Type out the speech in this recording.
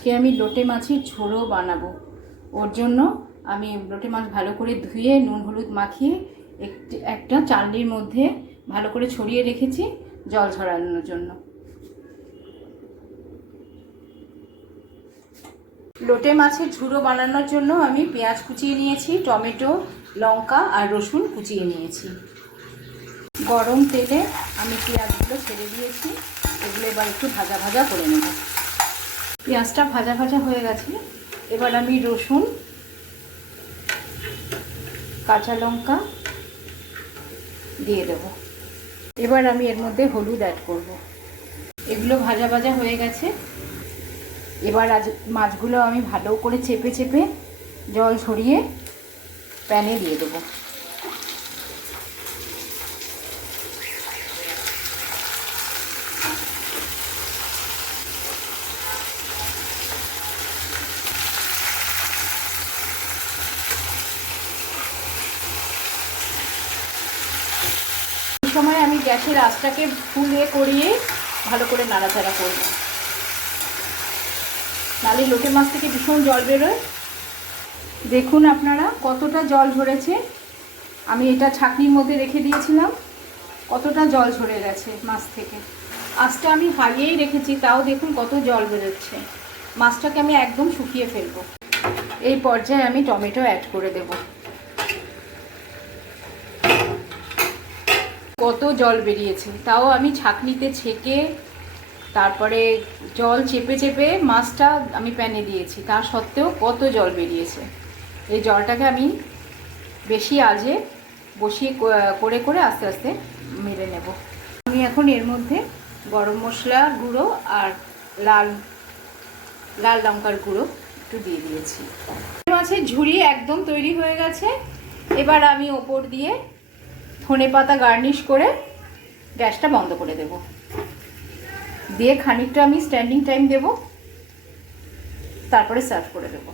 আজকে আমি লোটে মাছের ঝোড়ো বানাবো। ওর জন্য আমি লোটে মাছ ভালো করে ধুয়ে নুন হলুদ মাখিয়ে একটা চালনির মধ্যে ভালো করে ছড়িয়ে রেখেছি জল ঝরানোর জন্য। লোটে মাছের ঝুড়ো বানানোর জন্য আমি পেঁয়াজ কুচিয়ে নিয়েছি, টমেটো, লঙ্কা আর রসুন কুচিয়ে নিয়েছি। গরম তেলে আমি পেঁয়াজগুলো ছেড়ে দিয়েছি, এগুলো এবার একটু ভাজা ভাজা করে নেব। পেঁয়াজটা ভাজা ভাজা হয়ে গেছে, এবার আমি রসুন, কাঁচা লঙ্কা দিয়ে দেব। এবার আমি এর মধ্যে হলুদ অ্যাড করব। এগুলো ভাজা ভাজা হয়ে গেছে, এবার আজ মাছগুলো আমি ভালো করে চেপে চেপে জল ছড়িয়ে প্যানে দিয়ে দেবো। এই সময় আমি গ্যাসের আঁচটাকে ফুলে করিয়ে ভালো করে নাড়াচাড়া করব, নাহলে লোটে মাছ থেকে ভীষণ জল বেরোয়। দেখুন আপনারা কতটা জল ঝরেছে, আমি এটা ছাঁকনির মধ্যে রেখে দিয়েছিলাম, কতটা জল ঝরে গেছে মাছ থেকে। আঁচটা আমি হাইয়েই রেখেছি, তাও দেখুন কত জল বেরোচ্ছে। মাছটাকে আমি একদম শুকিয়ে ফেলবো। এই পর্যায়ে আমি টমেটো অ্যাড করে দেব। কত জল বেরিয়েছে, তাও আমি ছাঁকনিতে ছেঁকে তারপরে জল চেপে চেপে মাছটা আমি প্যানে দিয়েছি, তা সত্ত্বেও কত জল বেরিয়েছে। এই জলটাকে আমি বেশি আঁচে বসিয়ে করে করে আস্তে আস্তে মেরে নেব। আমি এখন এর মধ্যে গরম মশলা গুঁড়ো আর লাল লঙ্কার গুঁড়ো একটু দিয়ে দিয়েছি। মাছের ঝুড়ি একদম তৈরি হয়ে গেছে। এবার আমি ওপর দিয়ে ধনেপাতা গার্নিশ করে গ্যাসটা বন্ধ করে দেব, দিয়ে খানিকটা আমি স্ট্যান্ডিং টাইম দেব, তারপরে সার্ভ করে দেবো।